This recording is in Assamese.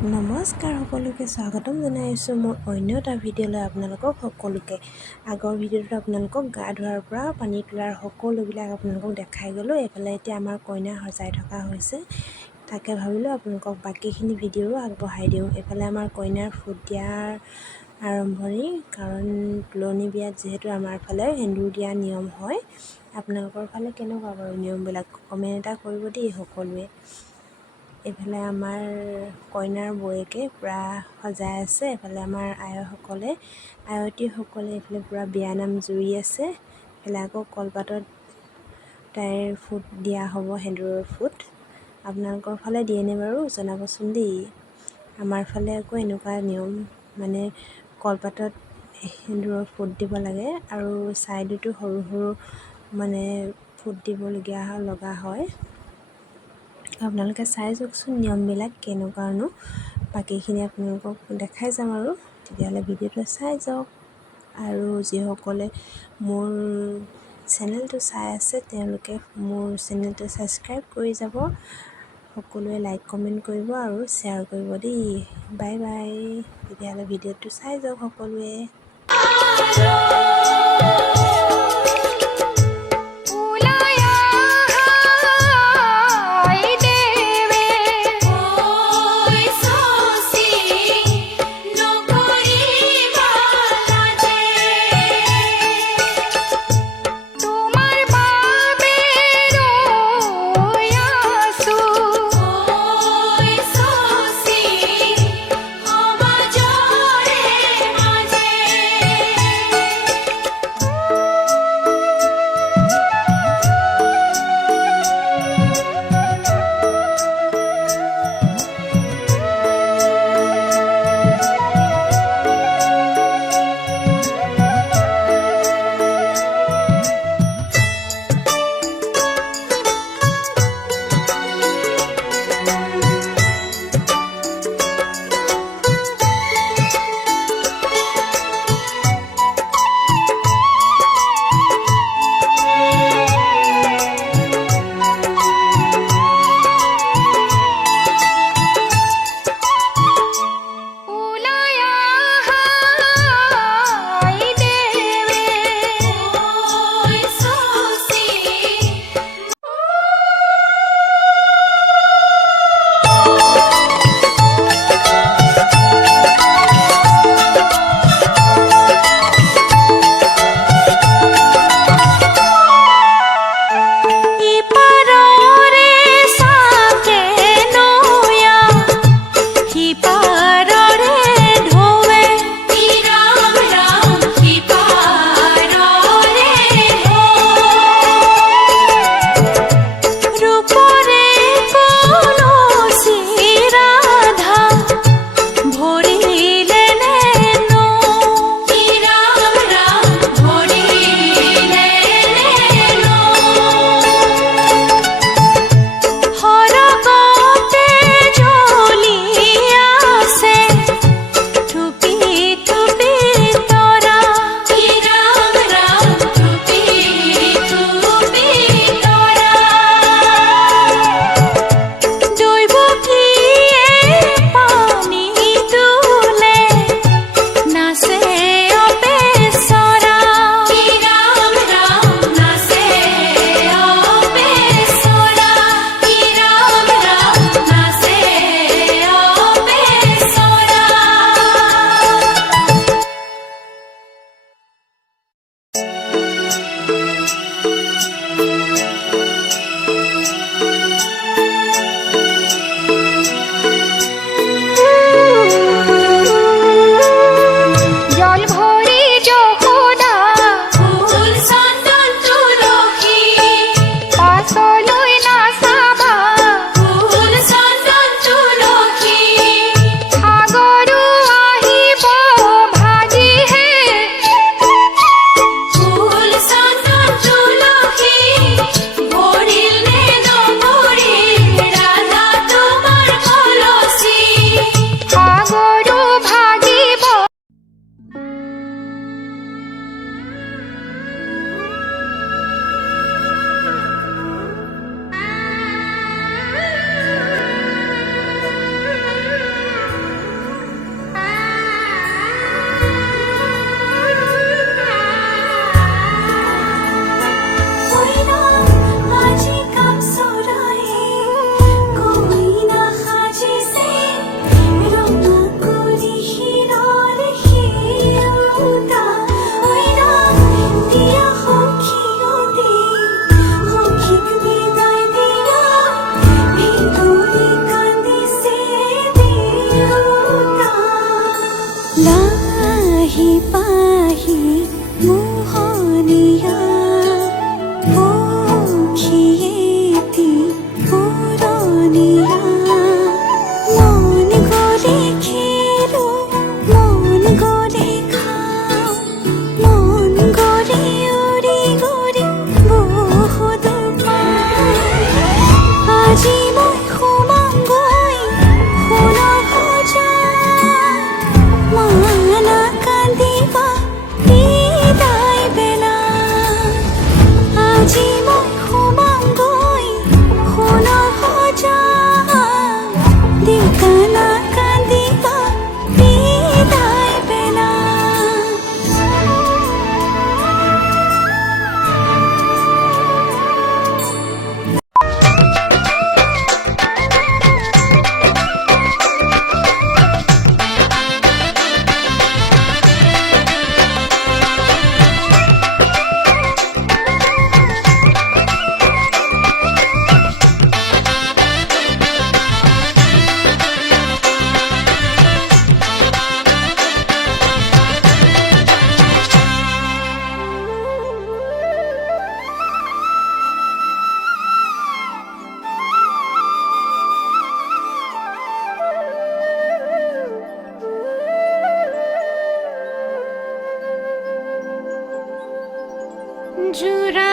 নমস্কাৰ সকলোকে স্বাগতম জনাইছোঁ মোৰ অন্য এটা ভিডিঅ'লৈ আপোনালোকক সকলোকে। আগৰ ভিডিঅ'টোত আপোনালোকক গা ধোৱাৰ পৰা পানী তোলাৰ সকলোবিলাক আপোনালোকক দেখাই গ'লোঁ। এইফালে এতিয়া আমাৰ কইনা সজাই থকা হৈছে, তাকে ভাবিলোঁ আপোনালোকক বাকীখিনি ভিডিঅ'ও আগবঢ়াই দিওঁ। এইফালে আমাৰ কইনাৰ ফুট দিয়াৰ আৰম্ভণি, কাৰণ তুলনি বিয়াত যিহেতু আমাৰ ফালে সেন্দুৰ দিয়া নিয়ম হয়। আপোনালোকৰ ফালে কেনেকুৱা বাৰু নিয়মবিলাক কমেণ্ট এটা কৰিব দেই সকলোৱে। এইফালে আমাৰ কইনাৰ বৌয়েকে পূৰা সজাই আছে, এইফালে আমাৰ আয়তীসকলে এইফালে পূৰা বিয়ানাম জুৰি আছে। এইফালে আকৌ কলপাতত তাইৰ ফুট দিয়া হ'ব, সেন্দুৰৰ ফুট। আপোনালোকৰ ফালে দিয়েনে বাৰু জনাবচোন দেই। আমাৰ ফালে আকৌ এনেকুৱা নিয়ম, মানে কলপাতত সেন্দুৰৰ ফুট দিব লাগে আৰু ছাইডতো সৰু সৰু মানে ফুট দিবলগীয়া লগা হয়। আপোনালোকে চাই যাওকচোন নিয়মবিলাক কেনেকুৱানো, বাকীখিনি আপোনালোকক দেখাই যাম আৰু তেতিয়াহ'লে ভিডিঅ'টো চাই যাওক। আৰু যিসকলে মোৰ চেনেলটো চাই আছে তেওঁলোকে মোৰ চেনেলটো ছাবস্ক্ৰাইব কৰি যাব, সকলোৱে লাইক কমেণ্ট কৰিব আৰু শ্বেয়াৰ কৰিব দেই। বাই বাই, তেতিয়াহ'লে ভিডিঅ'টো চাই যাওক সকলোৱে। জোড়া